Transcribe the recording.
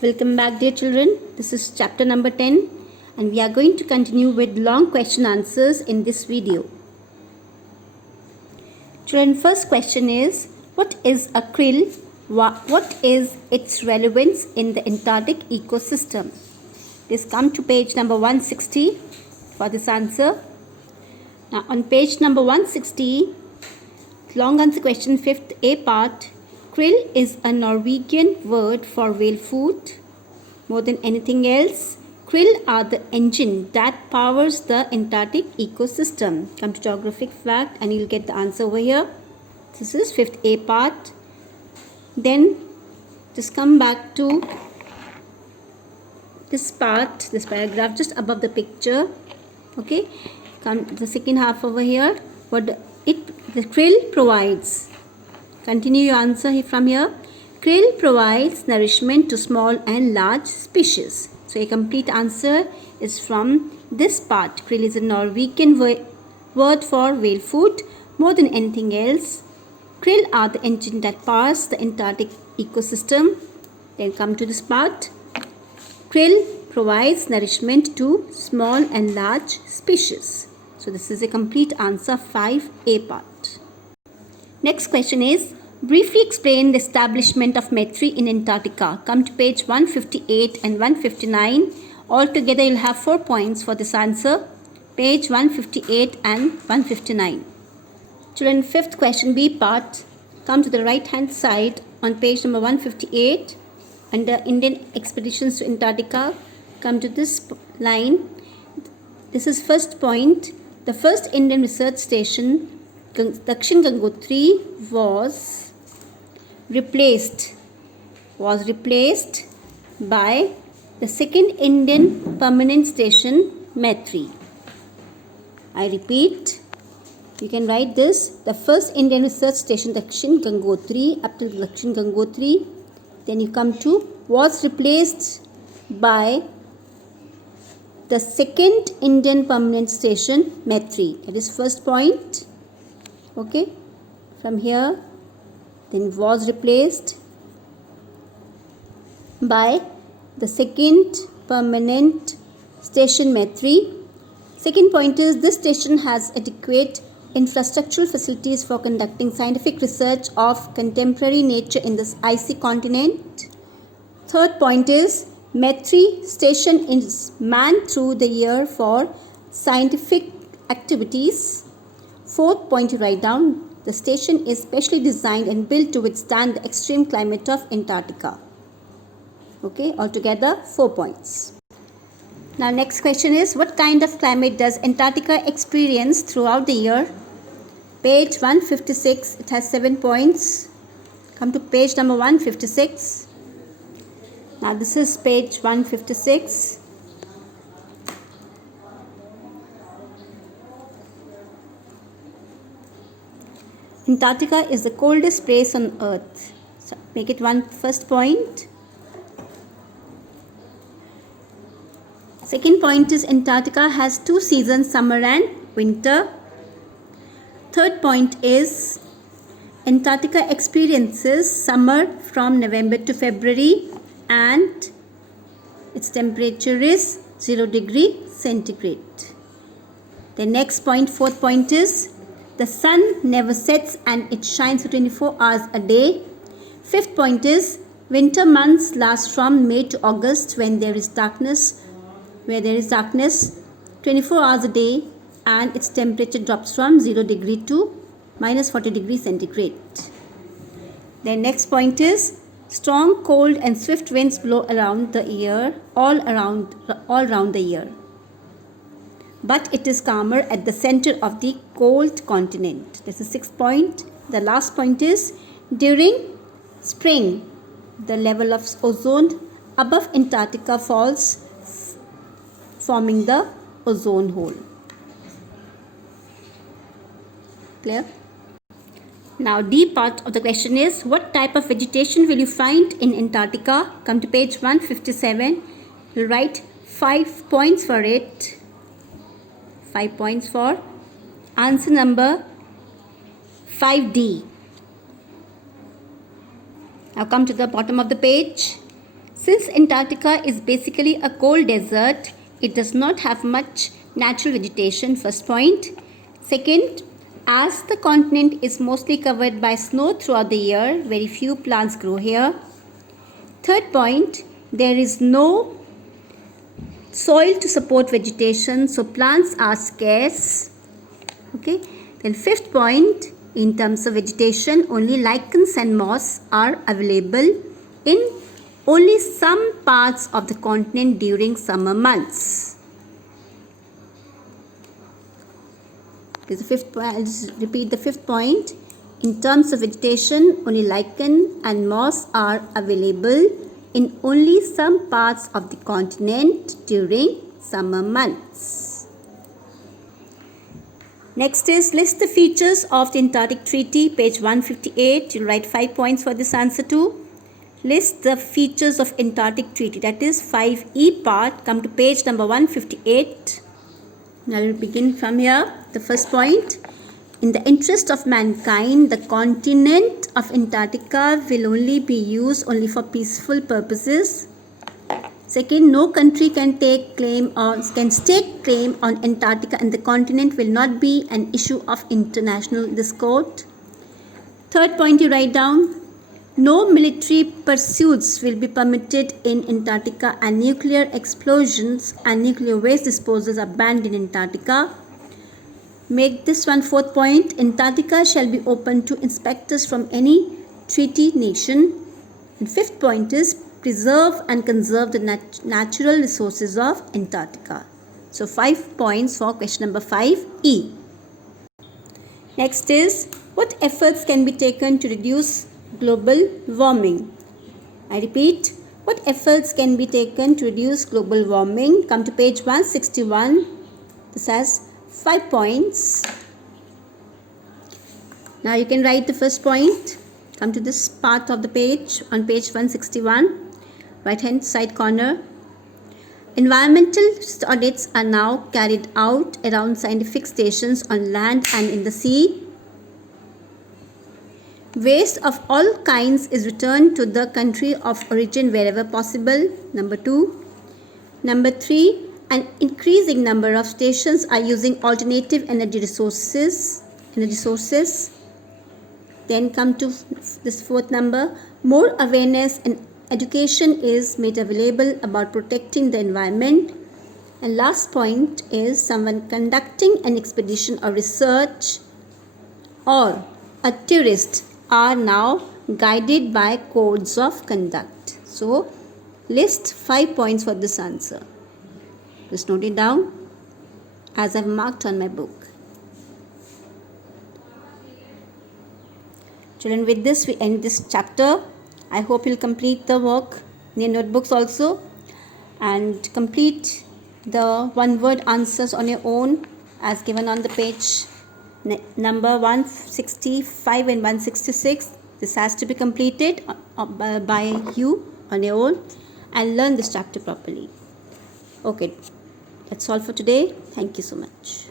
Welcome back, dear children. This is chapter number 10 and we are going to continue with long question answers in this video. Children, first question is, what is a krill? What is its relevance in the Antarctic ecosystem? Please come to page number 160 for this answer. Now on page number 160, long answer question 5th A part. Krill is a Norwegian word for whale food. More than anything else, krill are the engine that powers the Antarctic ecosystem. Come to geographic fact and you'll get the answer over here. This is 5th A part. Then just come back to this part, this paragraph just above the picture. Okay, come to the second half over here. What the krill provides. Continue your answer from here. Krill provides nourishment to small and large species. So a complete answer is from this part. Krill is a Norwegian word for whale food. More than anything else, krill are the engine that powers the Antarctic ecosystem. Then come to this part. Krill provides nourishment to small and large species. So this is a complete answer, 5A part. Next question is, briefly explain the establishment of METRI in Antarctica. Come to page 158 and 159. Altogether you'll have 4 points for this answer. Page 158 and 159. Children, fifth question B part. Come to the right hand side on page number 158. Under Indian expeditions to Antarctica, come to this line. This is first point. The first Indian research station, Dakshin Gangotri, was replaced by the second Indian permanent station, METRI. I repeat, you can write this. The first Indian research station, Dakshin Gangotri, up to Dakshin Gangotri. Then you come to was replaced by the second Indian permanent station, METRI. That is first point. Okay, from here, then was replaced by the second permanent station, METRI. Second point is, this station has adequate infrastructural facilities for conducting scientific research of contemporary nature in this icy continent. Third point is, METRI station is manned through the year for scientific activities. Fourth point to write down, the station is specially designed and built to withstand the extreme climate of Antarctica. Okay, altogether 4 points. Now next question is, what kind of climate does Antarctica experience throughout the year? Page 156, it has 7 points. Come to page number 156. Now this is page 156. Antarctica is the coldest place on earth. So make it first point. Second point is, Antarctica has 2 seasons, summer and winter. Third point is, Antarctica experiences summer from November to February and its temperature is 0 degree centigrade. The next point, fourth point is, the sun never sets and it shines for 24 hours a day. Fifth point is, winter months last from May to August when there is darkness, 24 hours a day, and its temperature drops from 0 degree to minus 40 degrees centigrade. Then next point is, strong, cold and swift winds blow around the year, all around the year. But it is calmer at the center of the cold continent. This is 6th point. The last point is, during spring, the level of ozone above Antarctica falls, forming the ozone hole. Clear? Now D part of the question is, what type of vegetation will you find in Antarctica? Come to page 157. You'll write 5 points for it. 5 points for answer number 5D. Now come to the bottom of the page. Since Antarctica is basically a cold desert, it does not have much natural vegetation, first point. Second, as the continent is mostly covered by snow throughout the year, very few plants grow here. Third point, there is no soil to support vegetation, so plants are scarce. Okay. Then fifth point, in terms of vegetation, only lichens and moss are available in only some parts of the continent during summer months. Okay, the fifth point, I'll just repeat the fifth point. In terms of vegetation, only lichen and moss are available in only some parts of the continent during summer months. Next is list the features of the Antarctic Treaty, page 158. You'll write 5 points for this answer too. List the features of Antarctic Treaty, that is 5E part. Come to page number 158. Now we'll begin from here. The first point. In the interest of mankind, the continent of Antarctica will only be used only for peaceful purposes. Second, no country can stake claim on Antarctica, and the continent will not be an issue of international discord. Third point you write down. No military pursuits will be permitted in Antarctica, and nuclear explosions and nuclear waste disposals are banned in Antarctica. Make this one fourth point. Antarctica shall be open to inspectors from any treaty nation. And fifth point is preserve and conserve the natural resources of Antarctica. So 5 points for question number 5E. Next is, what efforts can be taken to reduce global warming? I repeat, what efforts can be taken to reduce global warming? Come to page 161. This has 5 points. Now you can write the first point. Come to this part of the page on page 161, right hand side corner. Environmental audits are now carried out around scientific stations on land and in the sea. Waste of all kinds is returned to the country of origin wherever possible. Number 2. Number 3. An increasing number of stations are using alternative energy sources. Then come to this fourth number. More awareness and education is made available about protecting the environment. And last point is someone conducting an expedition or research or a tourist are now guided by codes of conduct. So list 5 points for this answer. Just note it down as I've marked on my book. Children, with this we end this chapter. I hope you'll complete the work in your notebooks also and complete the one-word answers on your own as given on the page number 165 and 166. This has to be completed by you on your own and learn this chapter properly. Okay, that's all for today. Thank you so much.